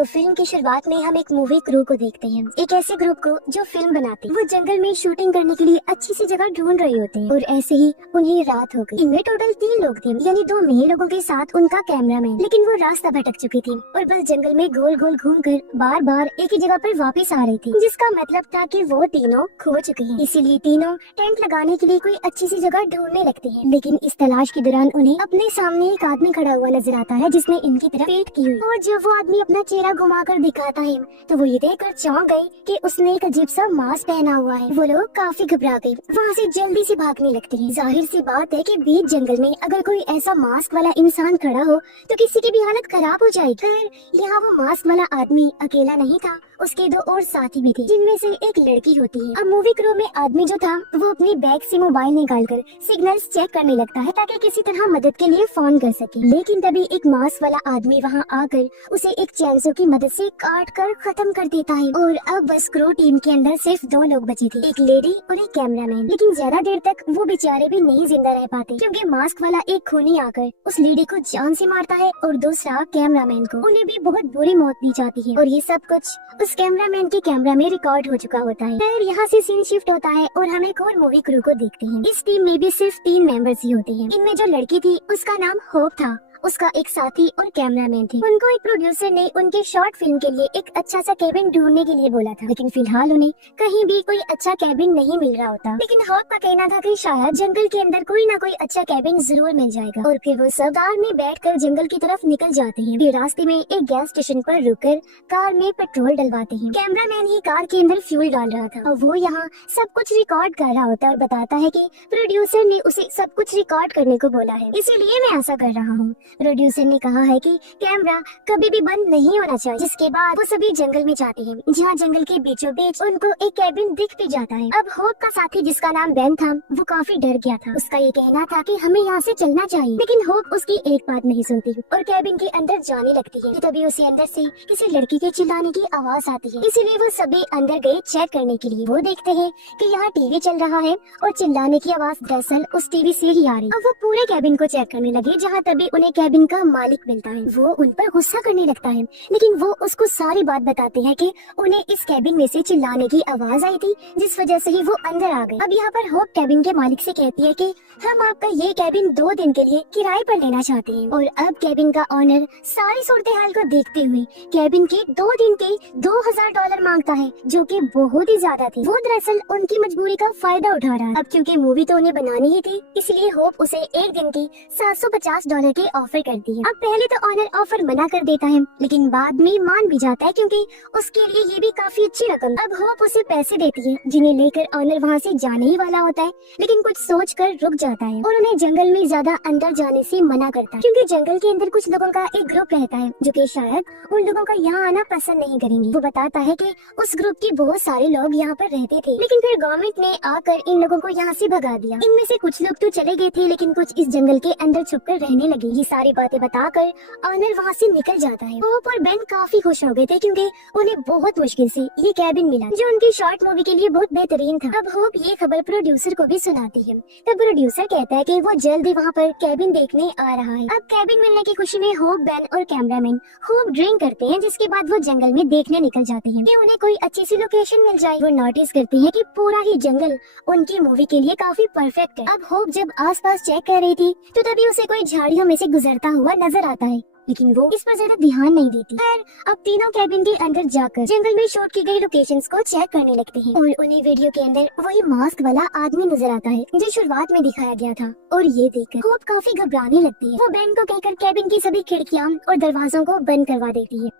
तो फिल्म की शुरुआत में हम एक मूवी क्रू को देखते हैं, एक ऐसे ग्रुप को जो फिल्म बनाते हैं। वो जंगल में शूटिंग करने के लिए अच्छी सी जगह ढूंढ रहे होते हैं और ऐसे ही उन्हें रात हो गई। इनमें टोटल 3 लोग थे, यानी 2 मेल लोगों के साथ उनका कैमरामैन। लेकिन वो रास्ता भटक चुकी थी और बस जंगल में गोल गोल घूमकर बार बार एक ही जगह पर वापस आ रही थी, जिसका मतलब था कि वो तीनों खो चुके हैं। इसीलिए तीनों टेंट लगाने के लिए कोई अच्छी सी जगह ढूंढने लगते हैं। लेकिन इस तलाश के दौरान उन्हें अपने सामने एक आदमी खड़ा हुआ नजर आता है, जिसने इनकी तरफ पेट की हुई। और जब वो आदमी अपना चेहरा घुमाकर दिखाता है तो वो ये देखकर चौंक गए कि उसने एक अजीब सा मास्क पहना हुआ है। वो लोग काफी घबरा गए, वहाँ से जल्दी से भागने लगते हैं। जाहिर सी बात है कि बीच जंगल में अगर कोई ऐसा मास्क वाला इंसान खड़ा हो तो किसी की भी हालत खराब हो जाएगी। खैर यहाँ वो मास्क वाला आदमी अकेला नहीं था, उसके 2 और साथी भी थे, जिनमें से एक लड़की होती है। अब मूवी क्रू में आदमी जो था वो अपनी बैग से मोबाइल निकालकर सिग्नल्स चेक करने लगता है ताकि किसी तरह मदद के लिए फोन कर सके। लेकिन तभी एक मास्क वाला आदमी वहाँ आकर उसे एक चैनसो की मदद से काट कर खत्म कर देता है। और अब बस क्रू टीम के अंदर सिर्फ 2 लोग बचे थे, एक लेडी और एक कैमरामैन। लेकिन ज्यादा देर तक वो बेचारे भी नहीं जिंदा रह पाते, क्योंकि मास्क वाला एक खूनी आकर उस लेडी को जान से मारता है और दूसरा कैमरामैन को। उन्हें भी बहुत बुरी मौत दी जाती है और ये सब कुछ उस कैमरामैन के कैमरा में रिकॉर्ड हो चुका होता है। फिर यहाँ से सीन शिफ्ट होता है और हम एक और मूवी क्रू को देखते हैं। इस टीम में भी सिर्फ 3 मेंबर्स ही होते हैं। इनमें जो लड़की थी उसका नाम होप था, उसका एक साथी और कैमरामैन थे। उनको एक प्रोड्यूसर ने उनके शॉर्ट फिल्म के लिए एक अच्छा सा कैबिन ढूंढने के लिए बोला था, लेकिन फिलहाल उन्हें कहीं भी कोई अच्छा कैबिन नहीं मिल रहा होता। लेकिन हॉप का कहना था कि शायद जंगल के अंदर कोई ना कोई अच्छा कैबिन जरूर मिल जाएगा। और फिर वो सब कार में बैठकर जंगल की तरफ निकल जाते हैं। फिर रास्ते में एक गैस स्टेशन पर रुककर कार में पेट्रोल डलवाते हैं। कैमरामैन ही कार के अंदर फ्यूल डाल रहा था और वो यहाँ सब कुछ रिकॉर्ड कर रहा होता है और बताता है कि प्रोड्यूसर ने उसे सब कुछ रिकॉर्ड करने को बोला है, इसीलिए मैं ऐसा कर रहा हूँ। प्रोड्यूसर ने कहा है कि कैमरा कभी भी बंद नहीं होना चाहिए। जिसके बाद वो सभी जंगल में जाते हैं, जहाँ जंगल के बीचों बीच उनको एक कैबिन दिख भी जाता है। अब होप का साथी जिसका नाम बेन था वो काफी डर गया था। उसका ये कहना था कि हमें यहाँ से चलना चाहिए, लेकिन होप उसकी एक बात नहीं सुनती और कैबिन के अंदर जाने लगती है। तभी उसे अंदर से किसी लड़की के चिल्लाने की आवाज आती है, इसीलिए वो सभी अंदर गए चेक करने के लिए। वो देखते हैं कि यहाँ टीवी चल रहा है और चिल्लाने की आवाज दरअसल उस टीवी से ही आ रही। अब वो पूरे कैबिन को चेक करने लगे, जहाँ तभी उन्हें कैबिन का मालिक मिलता है। वो उन पर गुस्सा करने लगता है, लेकिन वो उसको सारी बात बताते हैं कि उन्हें इस कैबिन में से चिल्लाने की आवाज आई थी, जिस वजह से ही वो अंदर आ गए। अब यहाँ पर होप कैबिन के मालिक से कहती है कि हम आपका ये कैबिन 2 दिन के लिए किराए पर लेना चाहते हैं। और अब कैबिन का ऑनर सारी सूरत हाल को देखते हुए कैबिन के 2 दिन के $2000 मांगता है, जो कि बहुत ही ज्यादा थी। वो दरअसल उनकी मजबूरी का फायदा उठा रहा है। अब क्योंकि मूवी तो उन्हें बनानी ही थी, इसलिए होप उसे 1 दिन की $750 की ऑफर करती है। अब पहले तो ऑनर ऑफर मना कर देता है, लेकिन बाद में मान भी जाता है, क्योंकि उसके लिए ये भी काफी अच्छी रकम। अब होप उसे पैसे देती है, जिन्हें लेकर ऑनर वहाँ से जाने ही वाला होता है, लेकिन कुछ सोचकर रुक जाता है और उन्हें जंगल में ज्यादा अंदर जाने से मना करता है, क्योंकि जंगल के अंदर कुछ लोगों का एक ग्रुप रहता है जो कि शायद उन लोगों का यहाँ आना पसंद नहीं करेंगे। वो बताता है कि उस ग्रुप के बहुत सारे लोग यहाँ पर रहते थे, लेकिन फिर गवर्नमेंट ने आकर इन लोगों को यहाँ से भगा दिया। इनमें से कुछ लोग तो चले गए थे, लेकिन कुछ इस जंगल के अंदर छुपकर रहने लगे। ये सारी बातें बताकर ऑनर वहाँ से निकल जाता है। होप और बेन काफी खुश हो गए थे, क्योंकि उन्हें बहुत मुश्किल से ये कैबिन मिला, जो उनकी शॉर्ट मूवी के लिए बहुत बेहतरीन था। अब होप ये खबर प्रोड्यूसर को भी सुनाती है, तब प्रोड्यूसर कहता है कि वो जल्द ही वहाँ पर कैबिन देखने आ रहा है। अब कैबिन मिलने की खुशी में होप, बेन और कैमरामैन खूब ड्रिंक करते हैं, जिसके बाद वो जंगल में देखने निकल जाते हैं कि उन्हें कोई अच्छी सी लोकेशन मिल जाए। वो नोटिस करते हैं कि पूरा ही जंगल उनकी मूवी के लिए काफी परफेक्ट है। अब होप जब आसपास चेक कर रही थी तो तभी उसे कोई झाड़ियों में से गुजरता हुआ नजर आता है, लेकिन वो इस पर ज्यादा ध्यान नहीं देती। खैर अब तीनों कैबिन के अंदर जाकर जंगल में शूट की गई लोकेशंस को चेक करने लगते हैं और उन्हें वीडियो के अंदर वही मास्क वाला आदमी नजर आता है जो शुरुआत में दिखाया गया था। और ये देखकर होप काफी घबराने लगती है। वो बेन को कहकर कैबिन की सभी खिड़कियां और दरवाजों को बंद करवा देती है।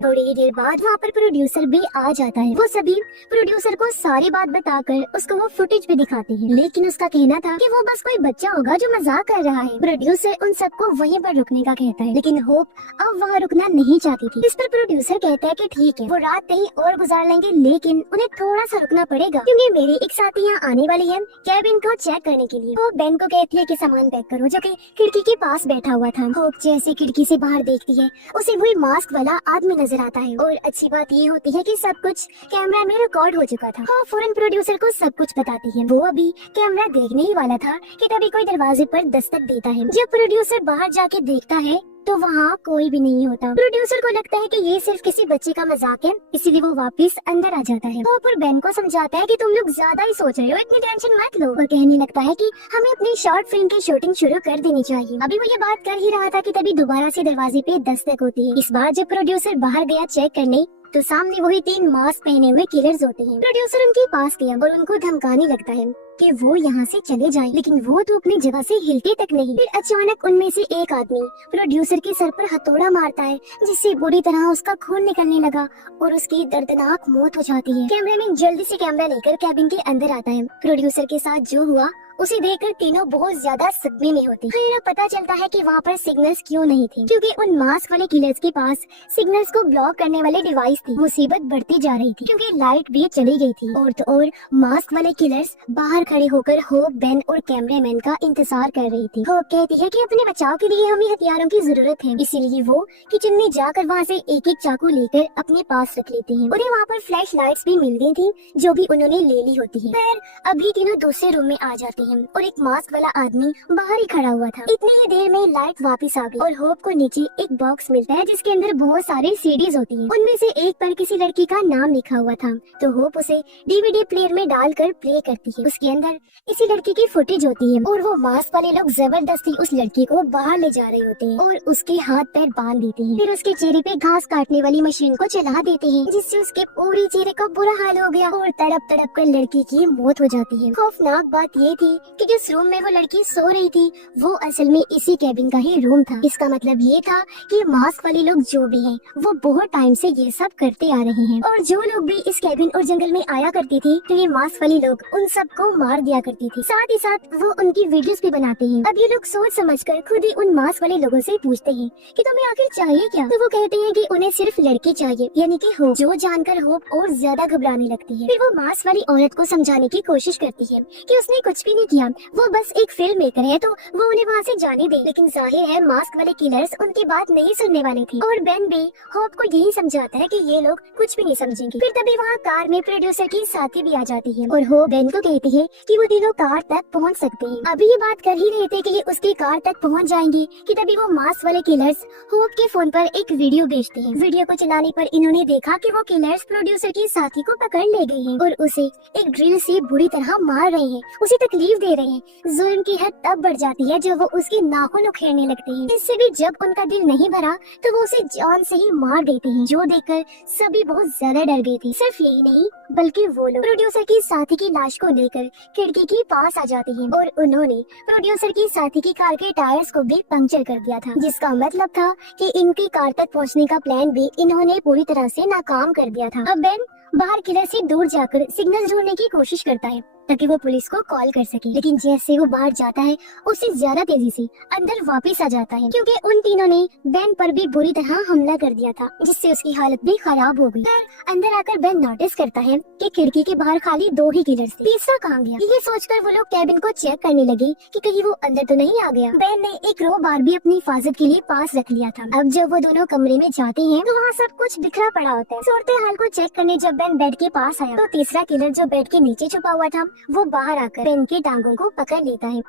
थोड़ी देर बाद वहाँ पर प्रोड्यूसर भी आ जाता है। वो सभी प्रोड्यूसर को सारी बात बताकर उसको वो फुटेज भी दिखाते हैं, लेकिन उसका कहना था कि वो बस कोई बच्चा होगा जो मजाक कर रहा है। प्रोड्यूसर उन सबको वहीं पर रुकने का कहता है, लेकिन होप अब वहाँ रुकना नहीं चाहती थी। इस पर प्रोड्यूसर कहता है कि ठीक है, वो रात कहीं और गुजार लेंगे, लेकिन उन्हें थोड़ा सा रुकना पड़ेगा, क्योंकि मेरे एक साथी यहाँ आने वाली है कैबिन को चेक करने के लिए। वो बेन को कहती है कि सामान पैक करो, जो कि खिड़की के पास बैठा हुआ था। होप जैसे खिड़की से बाहर देखती है, उसे वही मास्क वाला आदमी नजर आता है। और अच्छी बात ये होती है कि सब कुछ कैमरा में रिकॉर्ड हो चुका था। वो फौरन प्रोड्यूसर को सब कुछ बताती है। वो अभी कैमरा देखने ही वाला था कि तभी कोई दरवाजे पर दस्तक देता है। जब प्रोड्यूसर बाहर जाके देखता है तो वहाँ कोई भी नहीं होता। प्रोड्यूसर को लगता है कि ये सिर्फ किसी बच्चे का मजाक है, इसीलिए वो वापस अंदर आ जाता है। होप और बेन को समझाता है कि तुम लोग ज्यादा ही सोच रहे हो, इतनी टेंशन मत लो, और कहने लगता है कि हमें अपनी शॉर्ट फिल्म की शूटिंग शुरू कर देनी चाहिए। अभी वो ये बात कर ही रहा था कि तभी दोबारा से दरवाजे पे दस्तक होती है। इस बार जब प्रोड्यूसर बाहर गया चेक करने, तो सामने वही 3 मास्क पहने हुए किलर्स होते हैं। प्रोड्यूसर उनके पास गया और उनको धमकाने लगता है कि वो यहाँ से चले जाएं, लेकिन वो तो अपनी जगह से हिलते तक नहीं। फिर अचानक उनमें से एक आदमी प्रोड्यूसर के सर पर हथौड़ा मारता है, जिससे बुरी तरह उसका खून निकलने लगा और उसकी दर्दनाक मौत हो जाती है। कैमरामैन जल्दी से कैमरा लेकर कैबिन के अंदर आता है। प्रोड्यूसर के साथ जो हुआ उसे देखकर तीनों बहुत ज्यादा सदमे में होते हैं। फिर पता चलता है कि वहाँ पर सिग्नल्स क्यों नहीं थे, क्योंकि उन मास्क वाले किलर्स के पास सिग्नल्स को ब्लॉक करने वाले डिवाइस थी। मुसीबत बढ़ती जा रही थी क्योंकि लाइट भी चली गई थी। और तो और मास्क वाले किलर्स बाहर खड़े होकर होप, बेन और कैमरामैन का इंतजार कर रही थी। होप कहती है कि अपने बचाव के लिए हमें हथियारों की जरूरत है, इसीलिए वो किचन में जाकर वहाँ से एक एक चाकू लेकर अपने पास रख लेती है। उन्हें वहाँ पर फ्लैश लाइट्स भी मिल गई थी, जो भी उन्होंने ले ली होती है। फिर अभी तीनों दूसरे रूम में आ जाते हैं और एक मास्क वाला आदमी बाहर ही खड़ा हुआ था। इतनी ही देर में लाइट वापस आ गई और होप को नीचे एक बॉक्स मिलता है, जिसके अंदर बहुत सारे सीडीज होती हैं। उनमें से एक पर किसी लड़की का नाम लिखा हुआ था, तो होप उसे डीवीडी प्लेयर में डालकर प्ले करती है। उसके अंदर इसी लड़की की फुटेज होती है और वो मास्क वाले लोग जबरदस्ती उस लड़की को बाहर ले जा रहे होते हैं और उसके हाथ पैर बांध देते हैं। फिर उसके चेहरे पे घास काटने वाली मशीन को चला देते हैं, जिससे उसके पूरे चेहरे का बुरा हाल हो गया और तड़प तड़प कर लड़की की मौत हो जाती है। खौफनाक बात ये थी कि जिस रूम में वो लड़की सो रही थी वो असल में इसी कैबिन का ही रूम था। इसका मतलब ये था कि मास्क वाले लोग जो भी हैं वो बहुत टाइम से ये सब करते आ रहे हैं, और जो लोग भी इस कैबिन और जंगल में आया करती थी तो ये मास्क वाले लोग उन सबको मार दिया करती थी। साथ ही साथ वो उनकी वीडियोस भी बनाते हैं। अब ये लोग सोच समझकर खुद ही उन मास्क वाले लोगों से पूछते हैं कि तुम्हें आखिर चाहिए क्या, तो वो कहते हैं कि उन्हें सिर्फ लड़की चाहिए, यानी कि होप। जो जानकर होप और ज्यादा घबराने लगती है। फिर वो मास्क वाली औरत को समझाने की कोशिश करती है कि उसने कुछ भी नहीं किया, वो बस एक फिल्म मेकर है, तो वो उन्हें वहाँ से जाने दे। लेकिन जाहिर है मास्क वाले किलर्स उनकी बात नहीं सुनने वाले थे और बेन भी होप को यही समझाता है कि ये लोग कुछ भी नहीं समझेंगे। फिर तभी वहाँ कार में प्रोड्यूसर की साथी भी आ जाती है और होप बेन को कहती है कि वो तीनों कार तक पहुँच सकते हैं। अभी ये बात कर ही रहे थे कि ये उसकी कार तक पहुँच जाएंगे कि तभी वो मास्क वाले किलर्स होप के फोन पर एक वीडियो भेजते हैं। वीडियो को चलाने पर इन्होंने देखा कि वो किलर्स प्रोड्यूसर की साथी को पकड़ ले गए हैं और उसे एक ड्रिल से बुरी तरह मार रहे हैं, उसे तकलीफ दे रहे हैं। जुल्म की हद तब बढ़ जाती है जब वो उसके नाखून उखेड़ने लगते हैं। इससे भी जब उनका दिल नहीं भरा तो वो उसे जान से ही मार देते हैं, जो देखकर सभी बहुत ज्यादा डर गए थे। सिर्फ यही नहीं बल्कि वो लोग प्रोड्यूसर की साथी की लाश को लेकर खिड़की के पास आ जाते हैं और उन्होंने प्रोड्यूसर की साथी की कार के टायर्स को भी पंक्चर कर दिया था, जिसका मतलब था कि इनकी कार तक पहुंचने का प्लान भी इन्होंने पूरी तरह से नाकाम कर दिया था। अब बेन बाहर किलर से दूर जाकर सिग्नल ढूंढने की कोशिश करता है ताकि वो पुलिस को कॉल कर सके, लेकिन जैसे वो बाहर जाता है उससे ज्यादा तेजी से अंदर वापस आ जाता है, क्योंकि उन तीनों ने बेन पर भी बुरी तरह हमला कर दिया था, जिससे उसकी हालत भी खराब हो गई। फिर अंदर आकर बेन नोटिस करता है कि खिड़की के बाहर खाली 2 ही किलर्स थे, तीसरा कहाँ गया। ये सोचकर वो लोग कैबिन को चेक करने लगे कि कहीं वो अंदर तो नहीं आ गया। बेन ने एक रो बार भी अपनी हिफाजत के लिए पास रख लिया था। अब जब वो दोनों कमरे में जाते हैं तो वहाँ सब कुछ बिखरा पड़ा होता है। सूरत हाल को चेक करने जब बेन बेड के पास आया तो तीसरा किलर जो बेड के नीचे छुपा हुआ था वो बाहर आकर बेन की टांगों को पकड़ लेता है।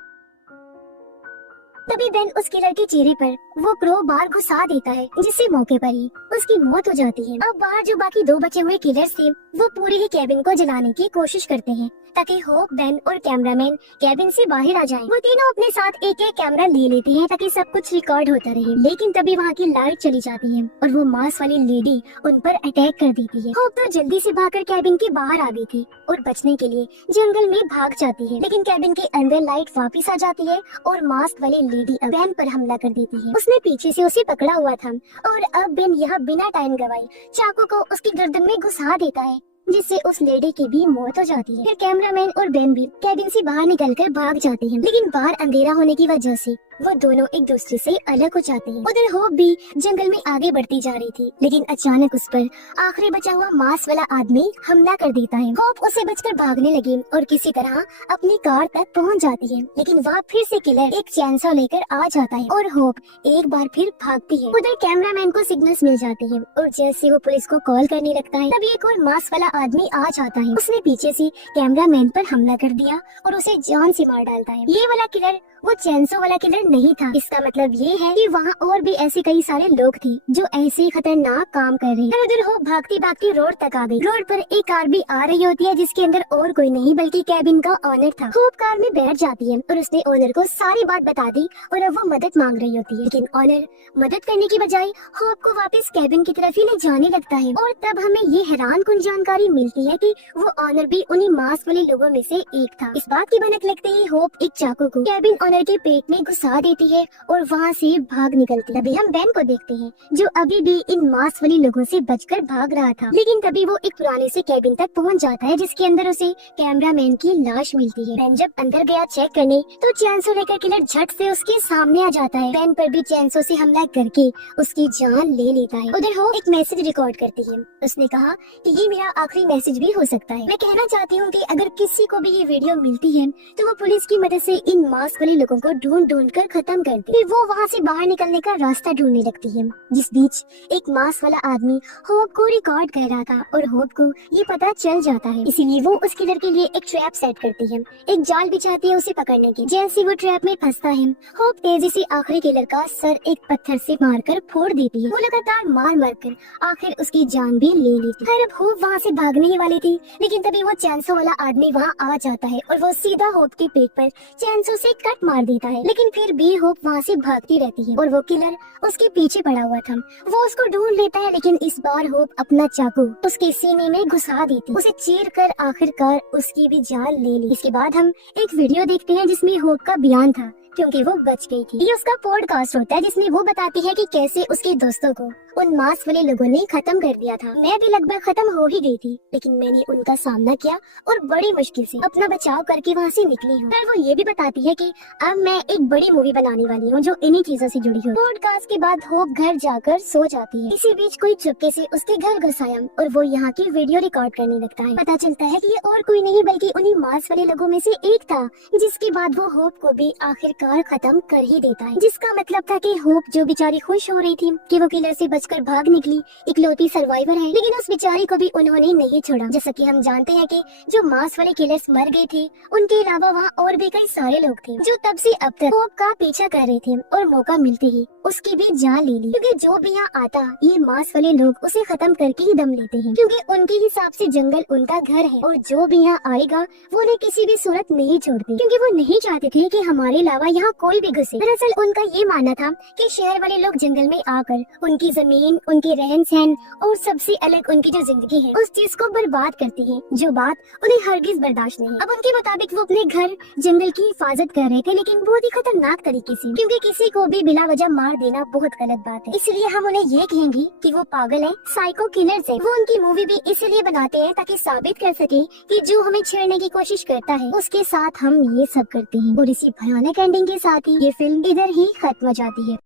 तभी बेन उस किलर के चेहरे पर वो क्रो बार घुसा देता है, जिससे मौके पर ही उसकी मौत हो जाती है। अब बाहर जो बाकी 2 बचे हुए किलर्स थे वो पूरे ही कैबिन को जलाने की कोशिश करते हैं ताकि होप, बेन और कैमरामैन कैबिन से बाहर आ जाएं। वो तीनों अपने साथ एक एक कैमरा ले लेते हैं ताकि सब कुछ रिकॉर्ड होता रहे। लेकिन तभी वहाँ की लाइट चली जाती है और वो मास्क वाली लेडी उन पर अटैक कर देती है। होप तो जल्दी से भागकर कैबिन के बाहर आ गई थी और बचने के लिए जंगल में भाग जाती है, लेकिन कैबिन के अंदर लाइट वापिस आ जाती है और मास्क वाली लेडी बेन पर हमला कर देती है। उसने पीछे से उसे पकड़ा हुआ था और अब बेन यह बिना टाइम गवाए चाकू को उसकी गर्दन में घुसा देता है, जिससे उस लेडी की भी मौत हो जाती है। फिर कैमरामैन और बेन भी कैबिन से बाहर निकलकर भाग जाते हैं, लेकिन बाहर अंधेरा होने की वजह से वो दोनों एक दूसरे से अलग हो जाते हैं। उधर होप भी जंगल में आगे बढ़ती जा रही थी, लेकिन अचानक उस पर आखिरी बचा हुआ मास्क वाला आदमी हमला कर देता है। होप उसे बचकर भागने लगी और किसी तरह अपनी कार तक पहुंच जाती है, लेकिन वहाँ फिर से किलर एक चैनसॉ लेकर आ जाता है और होप एक बार फिर भागती है। उधर कैमरामैन को सिग्नल्स मिल जाते हैं और जैसे वो पुलिस को कॉल करने लगता है तभी एक और मास्क वाला आदमी आ जाता है। उसने पीछे से कैमरामैन पर हमला कर दिया और उसे जान से मार डालता है। ये वाला किलर वो चैनसो वाला किलर नहीं था। इसका मतलब ये है कि वहाँ और भी ऐसे कई सारे लोग थे जो ऐसे ही खतरनाक काम कर रहे हैं। उधर होप भागती भागती रोड तक आ गई। रोड पर एक कार भी आ रही होती है जिसके अंदर और कोई नहीं बल्कि कैबिन का ऑनर था। होप कार में बैठ जाती है और उसने ऑनर को सारी बात बता दी और अब वो मदद मांग रही होती है, लेकिन ऑनर मदद करने की बजाय होप को वापस कैबिन की तरफ ही ले जाने लगता है। और तब हमें ये हैरान कुन जानकारी मिलती है कि वो ऑनर भी उन्हीं मास्क वाले लोगों में से एक था। इस बात की भनक लगते ही होप एक चाकू को कैबिन ऑनर के पेट में घुसा देती है और वहाँ से भाग निकलती है। तभी हम बेन को देखते हैं जो अभी भी इन मास्क वाले लोगों से बचकर भाग रहा था, लेकिन तभी वो एक पुराने से कैबिन तक पहुँच जाता है जिसके अंदर उसे कैमरामैन की लाश मिलती है। बेन जब अंदर गया चेक करने तो चैनसो लेकर किलर झट से उसके सामने आ जाता है। बेन पर भी चैनसो से हमला करके उसकी जान ले लेता है। उधर हो एक मैसेज रिकॉर्ड करती है। उसने कहा कि ये मेरा आखिरी मैसेज भी हो सकता है। मैं कहना चाहती हूँ कि अगर किसी को भी ये वीडियो मिलती है तो वो पुलिस की मदद से इन मास्क वाले लोगों को ढूंढ ढूंढ कर खत्म कर दे। फिर वो वहाँ से बाहर निकलने का रास्ता ढूंढने लगती है, जिस बीच एक मास्क वाला आदमी होप को रिकॉर्ड कर रहा था और होप को ये पता चल जाता है। इसीलिए वो उस किलर के लिए एक ट्रैप सेट करती है, एक जाल बिछाती है उसे पकड़ने की। जैसे वो ट्रैप में फंसता है, होप तेजी से आखिरी किलर का सर एक पत्थर से मारकर फोड़ देती है। वो लगातार मार मार कर आखिर उसकी जान भी ले लेती है। अब होप वहाँ से भागने ही वाली थी, लेकिन तभी वो चैनसो वाला आदमी वहाँ आ जाता है और वो सीधा होप के पेट पर चैनसो से कट मार देता है। लेकिन फिर भी होप वहाँ से भागती रहती है और वो किलर उसके पीछे पड़ा हुआ था। वो उसको ढूंढ लेता है, लेकिन इस बार होप अपना चाकू उसके सीने में घुसा देती, उसे चीर कर आखिरकार उसकी भी जान ले ली। इसके बाद हम एक वीडियो देखते हैं जिसमें होप का बयान था क्योंकि वो बच गई थी। ये उसका पॉडकास्ट होता है जिसमें वो बताती है कि कैसे उसके दोस्तों को उन मास्क वाले लोगों ने खत्म कर दिया था। मैं भी लगभग खत्म हो ही गई थी, लेकिन मैंने उनका सामना किया और बड़ी मुश्किल से अपना बचाव करके वहाँ से निकली हूँ। फिर वो ये भी बताती है कि अब मैं एक बड़ी मूवी बनाने वाली हूँ जो इन्हीं चीजों से जुड़ी हो। पॉडकास्ट के बाद होप घर जाकर सो जाती है। इसी बीच कोई चुपके से उसके घर घुस आया और वो यहाँ की वीडियो रिकॉर्ड करने लगता है। पता चलता है कि ये और कोई नहीं बल्कि उन्हीं मास्क वाले लोगों में से एक था, जिसके बाद वो होप को भी आखिरकार खत्म कर ही देता है। जिसका मतलब था कि होप जो बेचारी खुश हो रही थी कि वो किलर से बचकर भाग निकली, इकलौती सर्वाइवर है, लेकिन उस बेचारी को भी उन्होंने नहीं छोड़ा। जैसा कि हम जानते हैं कि जो मास्क वाले किलर्स मर गए थे, उनके अलावा वहाँ और भी कई सारे लोग थे जो तब से अब तक होप का पीछा कर रहे थे और मौका मिलते ही उसकी भी जान ले ली। क्योंकि जो भी यहाँ आता ये मास्क वाले लोग उसे खत्म करके ही दम लेते हैं, क्योंकि उनके हिसाब से जंगल उनका घर है और जो भी यहाँ आएगा वो उन्हें किसी भी सूरत नहीं छोड़ते, क्योंकि वो नहीं चाहते थे कि हमारे अलावा यहाँ कोई भी घुसे। दरअसल उनका ये मानना था कि शहर वाले लोग जंगल में आकर उनकी जमीन, उनके रहन सहन और सबसे अलग उनकी जो जिंदगी है उस चीज को बर्बाद करती है, जो बात उन्हें हरगिज बर्दाश्त नहीं। अब उनके मुताबिक वो अपने घर जंगल की हिफाजत कर रहे थे, लेकिन बहुत ही खतरनाक तरीके से, क्योंकि किसी को भी बिना वजह मार देना बहुत गलत बात है। इसलिए हम उन्हें ये कहेंगे कि वो पागल है, साइको किलर्स है। वो उनकी मूवी भी इसलिए बनाते हैं ताकि साबित कर सके कि जो हमें छेड़ने की कोशिश करता है उसके साथ हम ये सब करते हैं। और इसी भयानक एंडिंग के साथ ही ये फिल्म इधर ही खत्म हो जाती है।